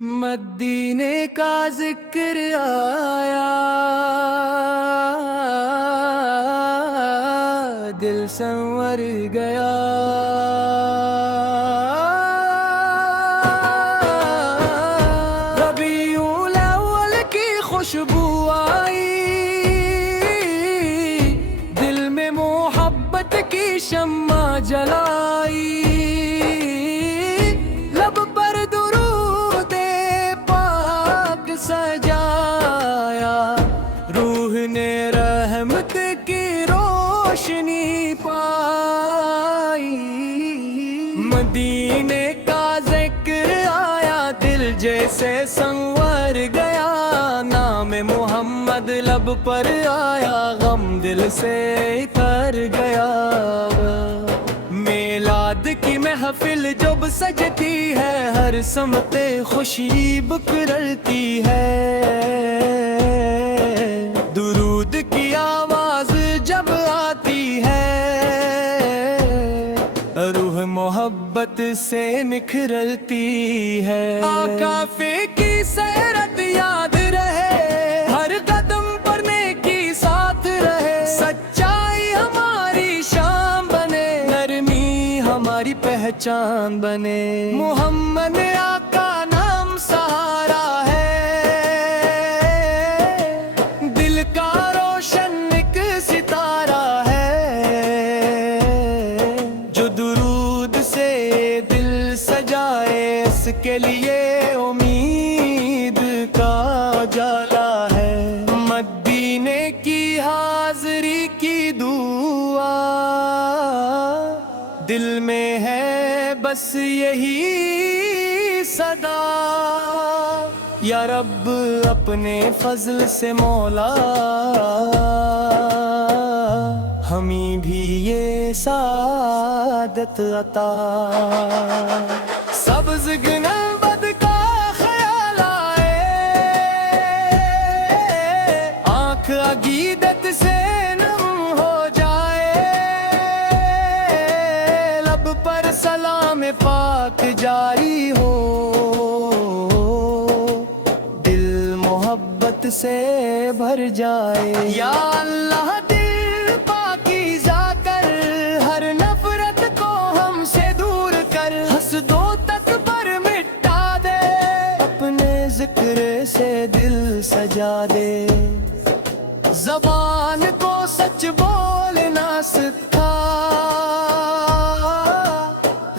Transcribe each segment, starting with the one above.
مدینے کا ذکر آیا، دل سنور گیا۔ ربیع الاول کی خوشبو آئی، دل میں محبت کی شمع جلائی۔ لب پر درود پاک سجایا، روح نے رحمت کی روشنی پائی۔ مدینے کا ذکر آیا، دل جیسے سنور گیا۔ نام محمد لب پر آیا، غم دل سے اتر گیا۔ میلاد کی محفل جب سجتی ہے، ہر سمت خوشی بکھرتی ہے۔ درود کی آواز جب آتی ہے، روح محبت سے نکھرتی ہے۔ آقا کی سیرت یاد رہے، ہر قدم پر نیکی ساتھ رہے۔ سچائی ہماری شان بنے، نرمی ہماری پہچان بنے۔ محمد آقا نام سہارا ہے، دل کا روشن ایک ستارہ ہے۔ جو درود سے دل سجائے، اس کے لیے امید کا جالا ہے۔ مدینے کی حاضری کی دعا دل میں ہے بس یہی صدا۔ یا رب اپنے فضل سے مولا، ہمیں بھی یہ سعادت عطا۔ سبز گنبد کا خیال آئے، آنکھ عقیدت سے نم ہو جائے۔ لب پر سلام پاک جاری ہو، دل محبت سے بھر جائے۔ یا اللہ دل پاکیزہ کر، ہر نفرت کو ہم سے دور کر۔ حسدوں تک پر مٹا دے، اپنے ذکر سے دل سجا دے۔ زبان کو سچ بولنا سکھا،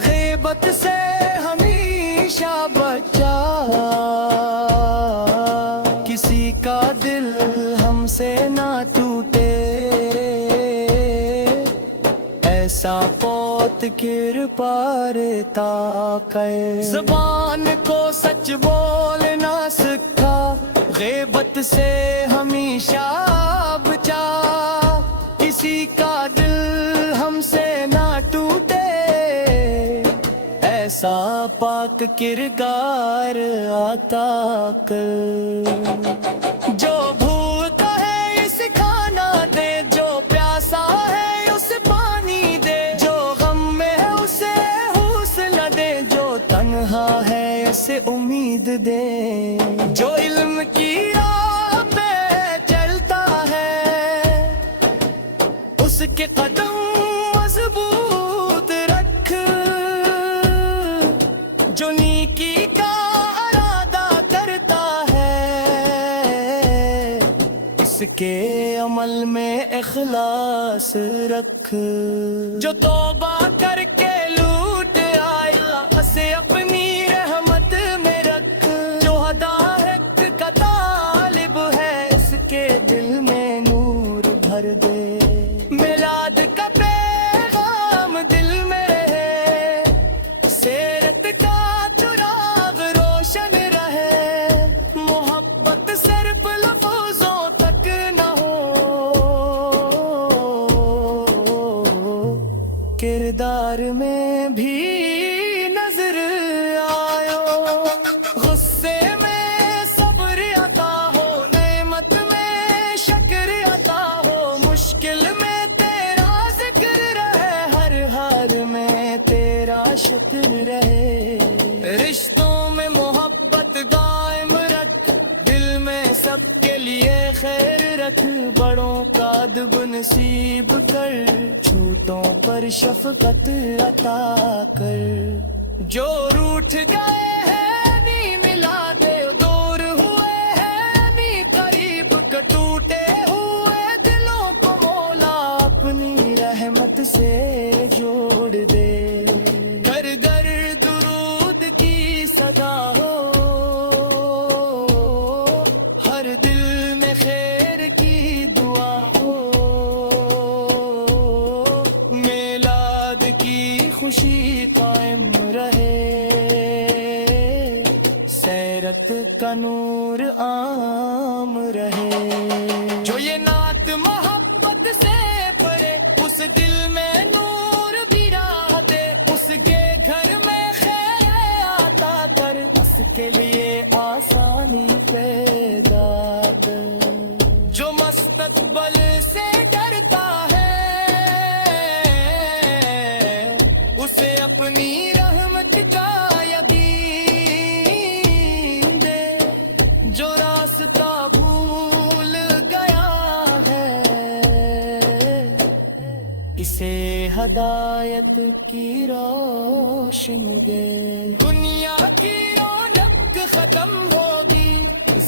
غیبت سے ہمیشہ بچا۔ کسی کا دل ہم سے نہ ٹوٹے، ایسا پوت کرپا رہتا کہ۔ زبان کو سچ بولنا سکھا، غیبت سے ہمیشہ بچا۔ کسی کا دل ہم سے نہ ٹوٹے، ایسا پاک کردگار عطا کر۔ جو بھوکا ہے اسے کھانا دے، جو پیاسا ہے اسے پانی دے۔ جو غم میں ہے اسے حوصلہ دے، جو تنہا ہے اسے امید دے۔ جو علم کی راہ پہ چلتا ہے، اس کے قدم مضبوط رکھ۔ جو نیکی کا ارادہ کرتا ہے، اس کے عمل میں اخلاص رکھ۔ جو توبہ کر کے لوٹ آیا، اسے اپنی رحمت میں رکھ۔ جو ہدایت کا طالب ہے، اس کے دل میں نور بھر دے۔ میلاد کا پیغام دل میں رہے، سیرت کا چراغ روشن رہے۔ محبت صرف لفظوں تک نہ ہو، کردار میں بھی نظر آئو۔ غصے میں صبر عطا ہو، نعمت میں شکر عطا ہو۔ مشکل میں تیرا ذکر رہے، ہر حال میں تیرا شکر رہے۔ رشتوں میں محبت سب کے لیے خیر رکھ، بڑوں کا ادب نصیب کر، چھوٹوں پر شفقت عطا کر، جو روٹھ گئے ہیں نہیں ملا دے، دور ہوئے ہیں نہیں قریب کا، ٹوٹے ہوئے دلوں کو مولا اپنی رحمت سے جوڑ دے، گھر گھر درود کی صدا ہو، ہر دل میں خیر کی دعا ہو، میلاد کی خوشی قائم رہے، سیرت کا نور عام رہے، جو یہ نعت محبت سے پڑھے اس دل میں نور برا دے، اس کے گھر میں خیر عطا کر، اس کے لیے آسانی پیدا کر، جو مستقبل سے ڈرتا ہے اسے اپنی رحمت کا یقین دے، جو راستہ بھول گیا ہے اسے ہدایت کی روشن دے، دنیا کی رونق ختم ہوگی،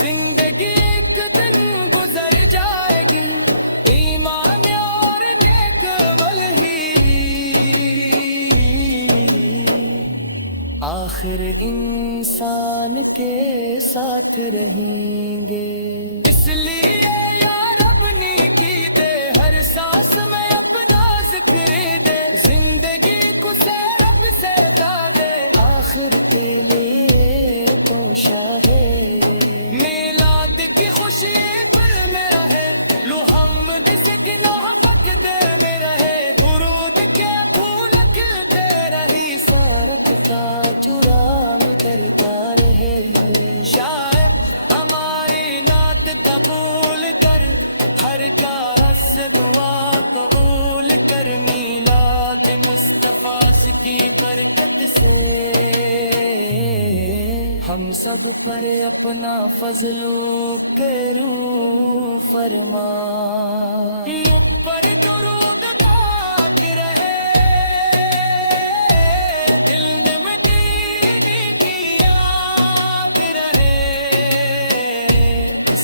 زندگی ایک دن گزر جائے گی، ایمان اور نیک عمل ہی آخر انسان کے ساتھ رہیں گے، اس لیے یا رب نیکی دے، ہر سانس میں اپنا ذکر دے، زندگی کو سے رب سے دا دے، آخر کے لیے تو شاہے میلاد کی خوشی دل میں رہے، لو حمد سکینہ پاک دل میں رہے، درود کے پھول کھلتے رہی، سارت کا چرام کرتا رہے، شاید ہماری نعت قبول کر، ہر کار سے دعا قبول کر، میلاد مصطفیٰ کی برکت سے ہم سب پر اپنا فضل و کرم فرما، مجھ پر درود پاک رہے، علم دین کی یاد رہے،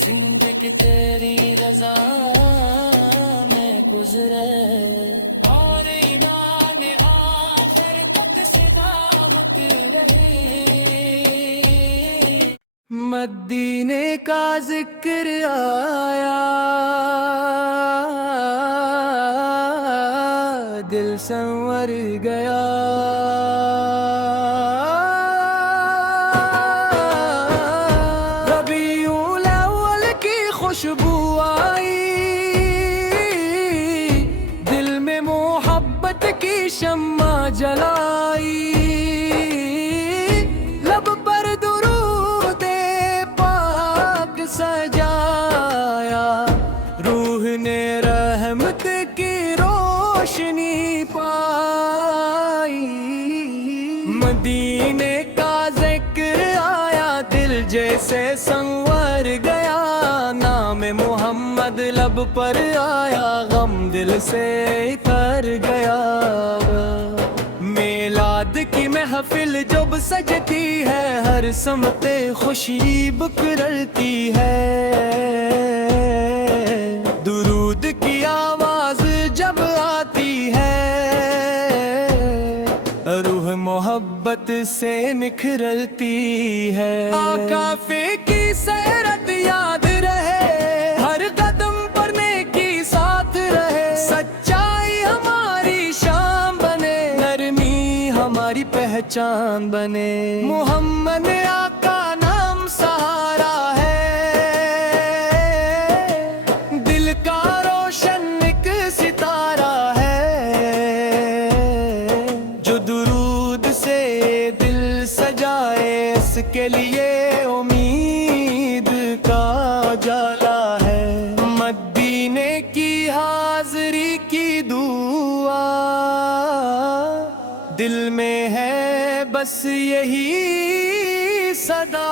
زندگی تیری رضا میں گزرے، اور ایمان آخر تک سلامت رہے، مدینے کا ذکر آیا، دل سنور گیا، ربیع الاول کی خوشبو آئی، دل میں محبت کی شمع جلائی، لب پر درود پاک سجایا، روح نے رحمت کی روشنی پائی، مدینے کا ذکر آیا، دل جیسے سنور گیا، نام محمد لب پر آیا، غم دل سے اتر گیا، میلاد کی محفل جب سجتی ہے، ہر سمت خوشی بکھرتی ہے، درود کی آواز جب آتی ہے، روح محبت سے نکھرتی ہے، آقا کی سیرت یاد رہے، ہر قدم پر نیکی ساتھ رہے، سچائی ہماری شان بنے، نرمی ہماری پہچان بنے، محمد آقا نام سہارا ہے، دل کا روشن ایک ستارہ ہے، جو درود سے دل سجائے، اس کے لیے امید کا جالا ہے، مدینے کی حاضری کی دعا دل میں ہے بس یہی صدا،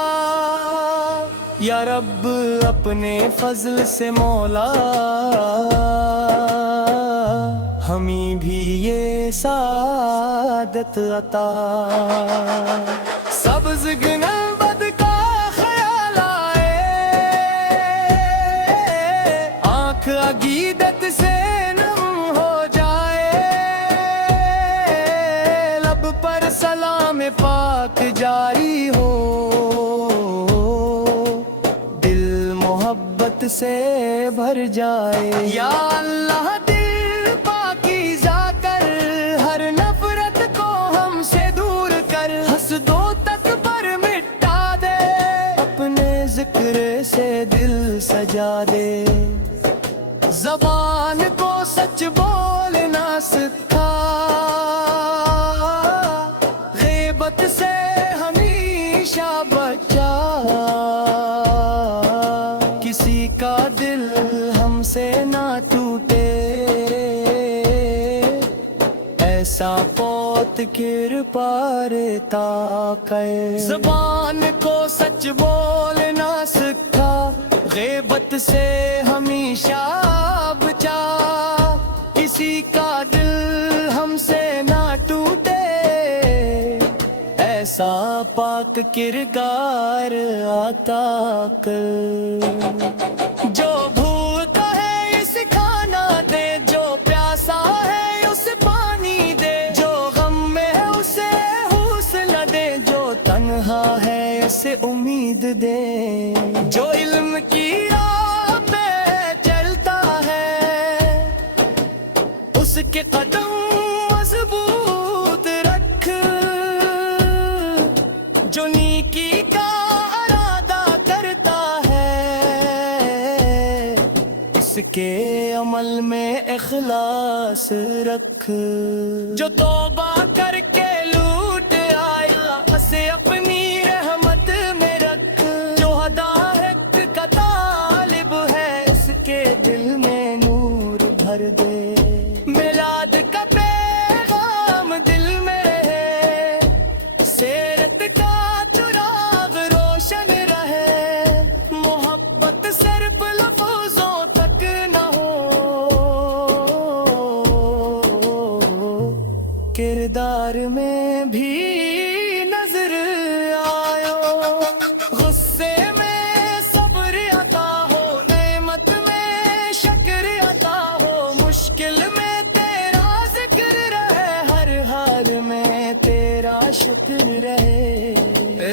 یا رب اپنے فضل سے مولا ہمیں بھی یہ سعادت عطا۔ سبز گنبد کا خیال آئے، آنکھ عقیدت سے نم ہو جائے، لب پر سلام پاک جاری ہو، دل محبت سے بھر جائے۔ یا اللہ دل پاکیزہ کر، ہر نفرت کو ہم سے دور کر، حسدوں تک پر مٹا دے، اپنے ذکر سے دل سجا دے۔ زبان کو سچ بولنا سکھا، غیبت سے ہمیشہ بچا، کسی کا دل ہم سے نہ ٹوٹے، ایسا پوت کرپا رہتا کر۔ زبان کو سچ بولنا سکھا، غیبت سے ہمیشہ بچا، کسی کا دل ہم سے نہ ٹوٹے، ایسا پاک کردار عطا کر۔ جو بھوکا ہے اسے کھانا دے، جو پیاسا ہے اسے پانی دے، جو غم میں ہے اسے حوصلہ دے، جو تنہا ہے اسے امید دے، جو علم کی راہ پہ چلتا ہے اس کے قدم مضبوط رکھ، جو نیکی کا ارادہ کرتا ہے اس کے عمل میں اخلاص رکھ، جو توبہ کر کے لوٹ آیا اسے اپنی رحمت میں رکھ، جو ہدایت کا طالب ہے اس کے دل میں نور بھر دے، میلاد کا پیغام دل میں رہے، سیرت کا چراغ روشن رہے، محبت صرف لفظوں تک نہ ہو، کردار میں بھی نظر آئو، غصے میں صبر عطا ہو، نعمت میں شکر عطا ہو، مشکل میں تیرا ذکر رہے، ہر حال میں تیرا شکر رہے،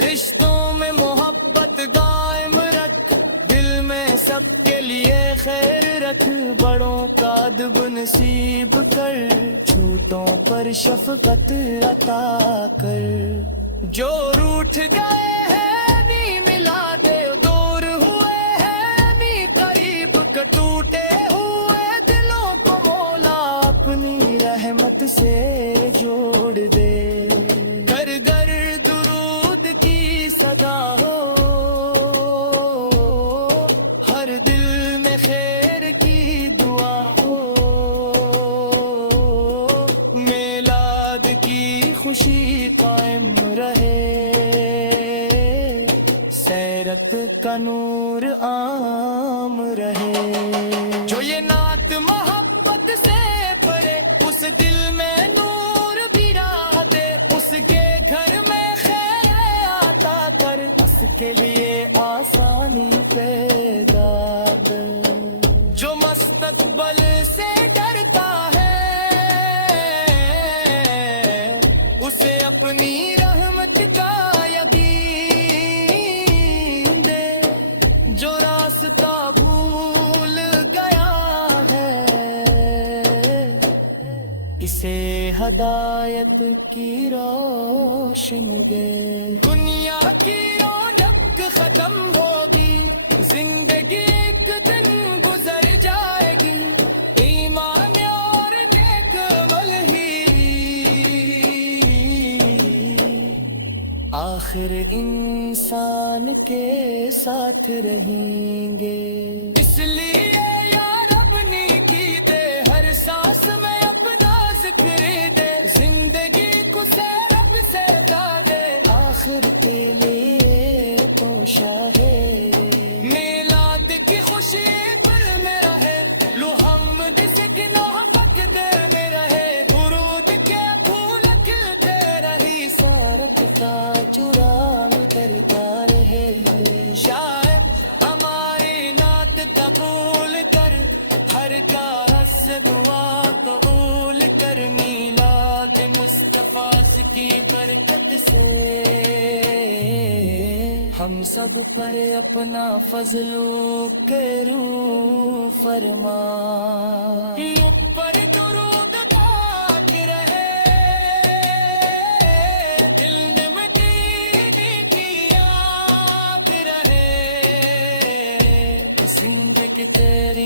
رشتوں میں محبت قائم رکھ، دل میں سب کے لیے خیر رکھ، بڑوں کا ادب نصیب کر، چھوٹوں پر شفقت عطا کر، جو روٹھ گئے ہیں نہیں ملا دے، دور ہوئے ہیں نہیں قریب کا، ٹوٹے ہوئے دلوں کو مولا اپنی رحمت سے جوڑ دے، گھر گھر درود کی صدا ہو، ہر دل میں خیر کی دعا ہو، میلاد کی خوشی قائم رہے، سیرت کا نور عام رہے، جو یہ نعت محبت سے پڑھے اس دل میں نور برا دے، اس کے گھر میں خیر عطا کر، اس کے لیے آسانی پیدا کر، جو مستقبل سے ڈرتا ہے اسے اپنی رحمت کا یقین دے، جو راستہ بھول گیا ہے اسے ہدایت کی روشن دے، دنیا کی رونق ختم ہوگی، زندگی ایک دن گزر جائے گی، ایمان اور نیک عمل ہی آخر انسان کے ساتھ رہیں گے، اس لیے یا رب نیکی دے، ہر سانس میں اپنا ذکر دے، زندگی کو رب سے دا دے، آخر کے لیے تو شاہ شاعر ہماری نعت قبول کر، ہر کارج سے دعا قبول کر، میلاد مصطفیٰ کی برکت سے ہم سب پر اپنا فضل کرو فرما، اوپر درود پاک رہے، دل میں مدینے کی یاد رہے، زندگی تیری